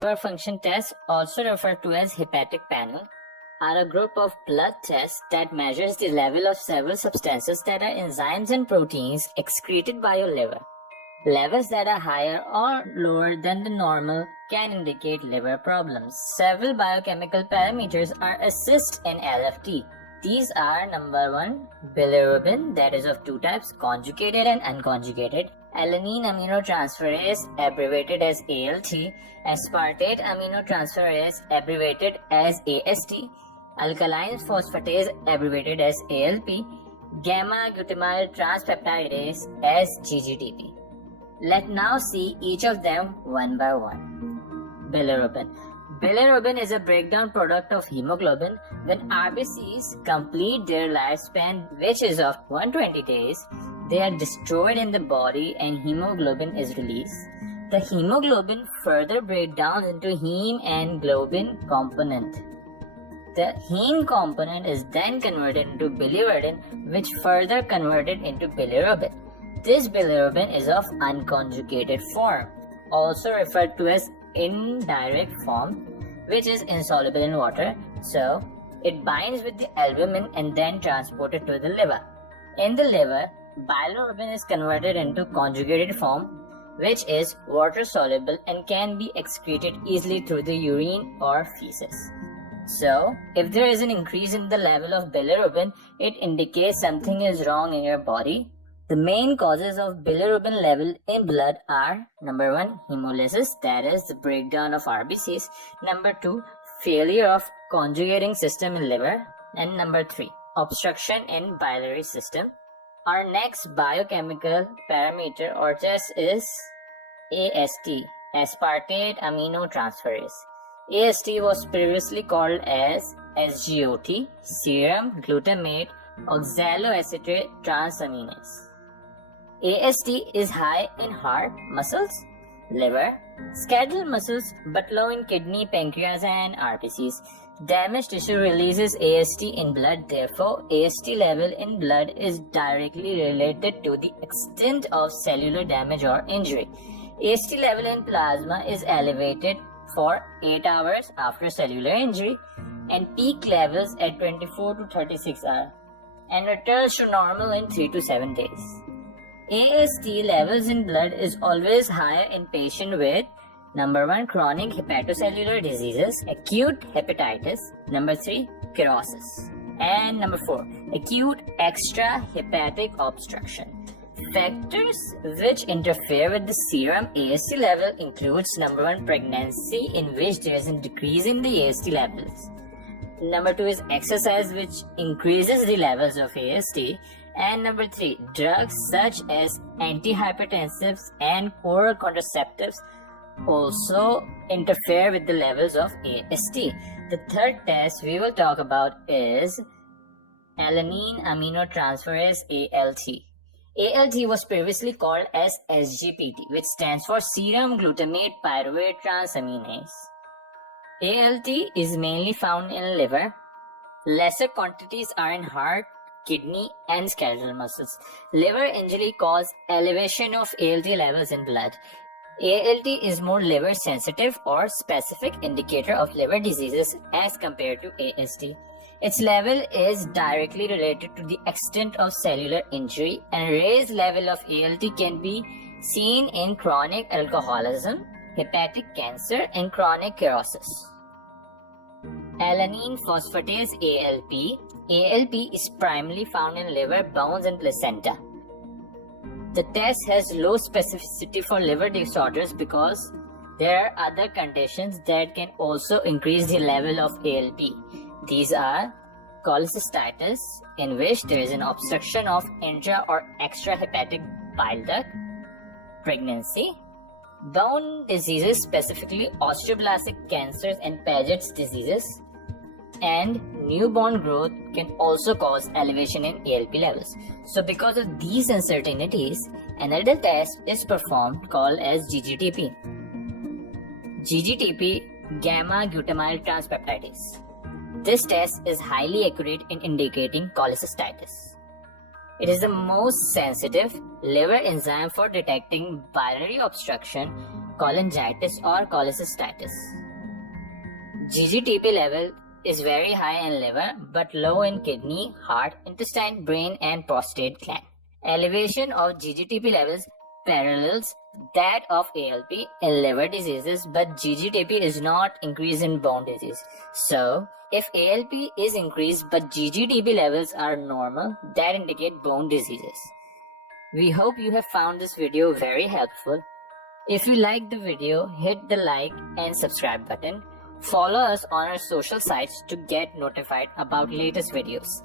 Liver function tests, also referred to as hepatic panel, are a group of blood tests that measures the level of several substances that are enzymes and proteins excreted by your liver. Levels that are higher or lower than the normal can indicate liver problems. Several biochemical parameters are assessed in LFT. These are number 1, bilirubin, that is of two types, conjugated and unconjugated, alanine aminotransferase, abbreviated as ALT, aspartate aminotransferase, abbreviated as AST, alkaline phosphatase, abbreviated as ALP, gamma glutamyl transpeptidase as GGTP. Let's now see each of them one by one. Bilirubin. Bilirubin is a breakdown product of hemoglobin. When RBCs complete their lifespan, which is of 120 days, they are destroyed in the body and hemoglobin is released. The hemoglobin further breaks down into heme and globin component. The heme component is then converted into biliverdin, which further converted into bilirubin. This bilirubin is of unconjugated form, also referred to as indirect form, which is insoluble in water, so it binds with the albumin and then transported to the liver. In the liver, bilirubin is converted into conjugated form, which is water soluble and can be excreted easily through the urine or feces. So, if there is an increase in the level of bilirubin, it indicates something is wrong in your body. The main causes of bilirubin level in blood are number 1, hemolysis, that is the breakdown of RBCs, number 2, failure of conjugating system in liver, and number 3, obstruction in biliary system. Our next biochemical parameter or test is AST, aspartate aminotransferase. AST was previously called as SGOT, serum glutamate oxaloacetate transaminase. AST is high in heart, muscles, liver, skeletal muscles, but low in kidney, pancreas, and RBCs. Damaged tissue releases AST in blood, therefore, AST level in blood is directly related to the extent of cellular damage or injury. AST level in plasma is elevated for 8 hours after cellular injury and peak levels at 24 to 36 hours and returns to normal in 3 to 7 days. AST levels in blood is always higher in patient with number 1, chronic hepatocellular diseases, acute hepatitis, number 3, cirrhosis, and number 4, acute extrahepatic obstruction. Factors which interfere with the serum AST level includes number 1, pregnancy, in which there is a decrease in the AST levels. Number 2 is exercise, which increases the levels of AST. And number 3, drugs such as antihypertensives and oral contraceptives also interfere with the levels of AST. The third test we will talk about is alanine aminotransferase, ALT. ALT was previously called as SGPT, which stands for serum glutamate pyruvate transaminase. ALT is mainly found in liver. Lesser quantities are in heart, kidney, and skeletal muscles. Liver injury causes elevation of ALT levels in blood. ALT is more liver sensitive or specific indicator of liver diseases as compared to AST. Its level is directly related to the extent of cellular injury, and raised level of ALT can be seen in chronic alcoholism, hepatic cancer, and chronic cirrhosis. Alanine phosphatase, ALP. ALP is primarily found in liver, bones, and placenta. The test has low specificity for liver disorders because there are other conditions that can also increase the level of ALP. These are cholecystitis, in which there is an obstruction of intra or extrahepatic bile duct, pregnancy, bone diseases, specifically osteoblastic cancers and Paget's diseases, and newborn growth can also cause elevation in ALP levels. So because of these uncertainties, another test is performed called as GGTP. GGTP, gamma glutamyl transpeptidase. This test is highly accurate in indicating cholecystitis. It is the most sensitive liver enzyme for detecting biliary obstruction, cholangitis or cholecystitis. GGTP level is very high in liver but low in kidney, heart, intestine, brain and prostate gland. Elevation of GGTP levels parallels that of ALP in liver diseases, but GGTP is not increased in bone disease. So, if ALP is increased but GGTP levels are normal, that indicate bone diseases. We hope you have found this video very helpful. If you liked the video, hit the like and subscribe button. Follow us on our social sites to get notified about latest videos.